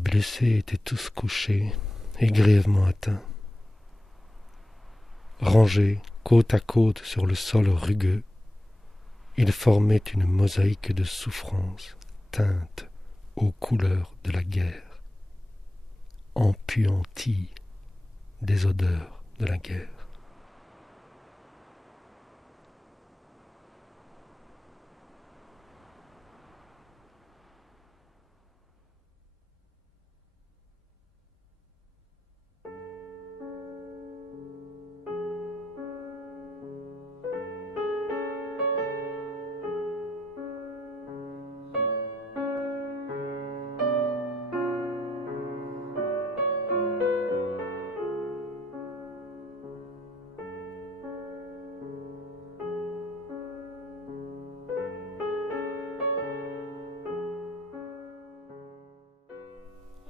Les blessés étaient tous couchés et grièvement atteints. Rangés côte à côte sur le sol rugueux, ils formaient une mosaïque de souffrances teintes aux couleurs de la guerre, empuanties des odeurs de la guerre.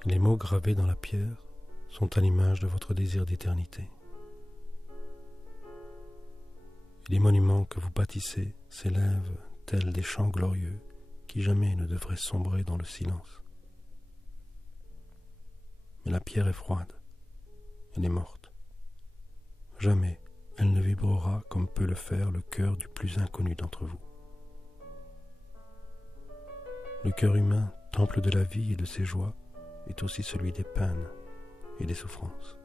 Les mots gravés dans la pierre sont à l'image de votre désir d'éternité. Les monuments que vous bâtissez s'élèvent tels des champs glorieux qui jamais ne devraient sombrer dans le silence. Mais la pierre est froide, elle est morte. Jamais elle ne vibrera comme peut le faire le cœur du plus inconnu d'entre vous. Le cœur humain, temple de la vie et de ses joies, est aussi celui des peines et des souffrances.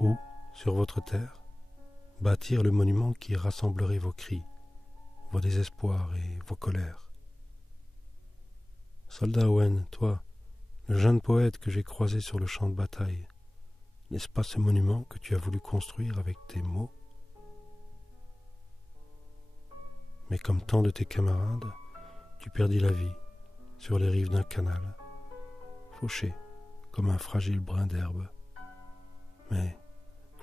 Ou, sur votre terre, bâtir le monument qui rassemblerait vos cris, vos désespoirs et vos colères. Soldat Owen, toi, le jeune poète que j'ai croisé sur le champ de bataille, n'est-ce pas ce monument que tu as voulu construire avec tes mots? Mais comme tant de tes camarades, tu perdis la vie sur les rives d'un canal, fauché comme un fragile brin d'herbe. Mais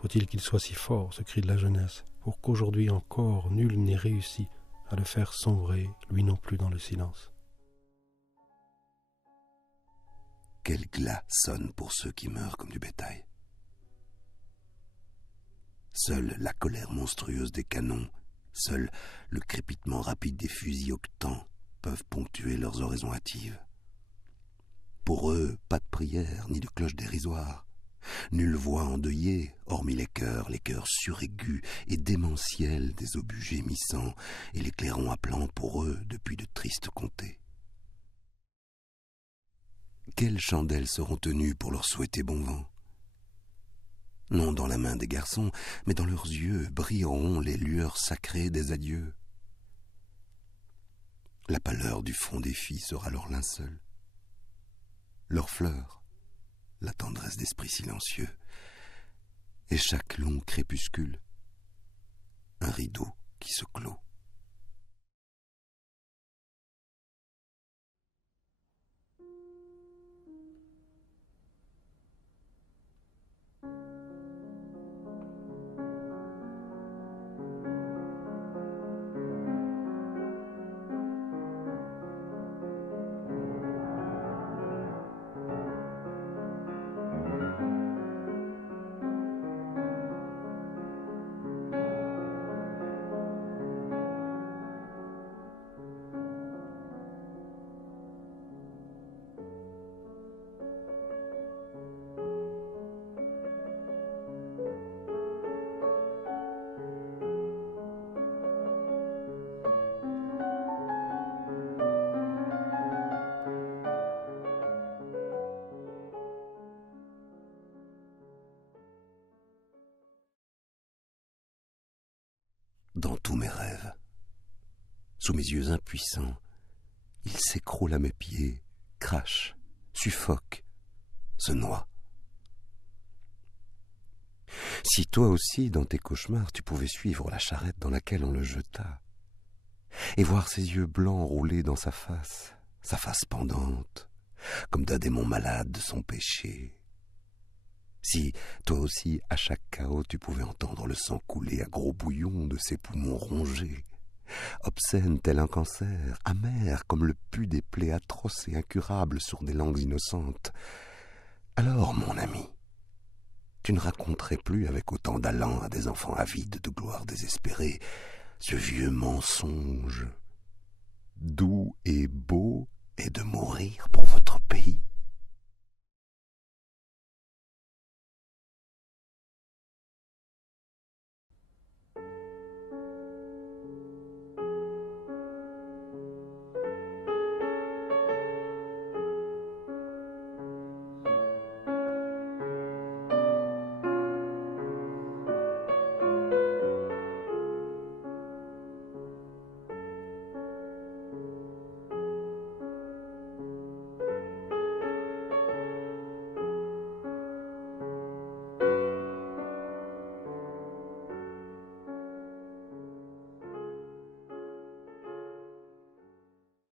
faut-il qu'il soit si fort, ce cri de la jeunesse, pour qu'aujourd'hui encore nul n'ait réussi à le faire sombrer, lui non plus, dans le silence? Quel glas sonne pour ceux qui meurent comme du bétail. Seule la colère monstrueuse des canons, seul le crépitement rapide des fusils octants peuvent ponctuer leurs oraisons hâtives. Pour eux, pas de prière ni de cloche dérisoire. Nulle voix endeuillée, hormis les chœurs suraigus et démentiels des obus gémissants et les clairons appelant pour eux depuis de tristes comtés. Quelles chandelles seront tenues pour leur souhaiter bon vent? Non dans la main des garçons, mais dans leurs yeux brilleront les lueurs sacrées des adieux. La pâleur du front des filles sera leur linceul, leurs fleurs, la tendresse d'esprit silencieux, et chaque long crépuscule, un rideau qui se clôt. Dans tous mes rêves, sous mes yeux impuissants, il s'écroule à mes pieds, crache, suffoque, se noie. Si toi aussi, dans tes cauchemars, tu pouvais suivre la charrette dans laquelle on le jeta, et voir ses yeux blancs rouler dans sa face pendante, comme d'un démon malade de son péché. Si, toi aussi, à chaque chaos, tu pouvais entendre le sang couler à gros bouillons de ses poumons rongés, obscène tel un cancer, amer comme le pu des plaies atroces et incurables sur des langues innocentes, alors, mon ami, tu ne raconterais plus avec autant d'allant à des enfants avides de gloire désespérée ce vieux mensonge. Doux et beau est de mourir pour votre pays.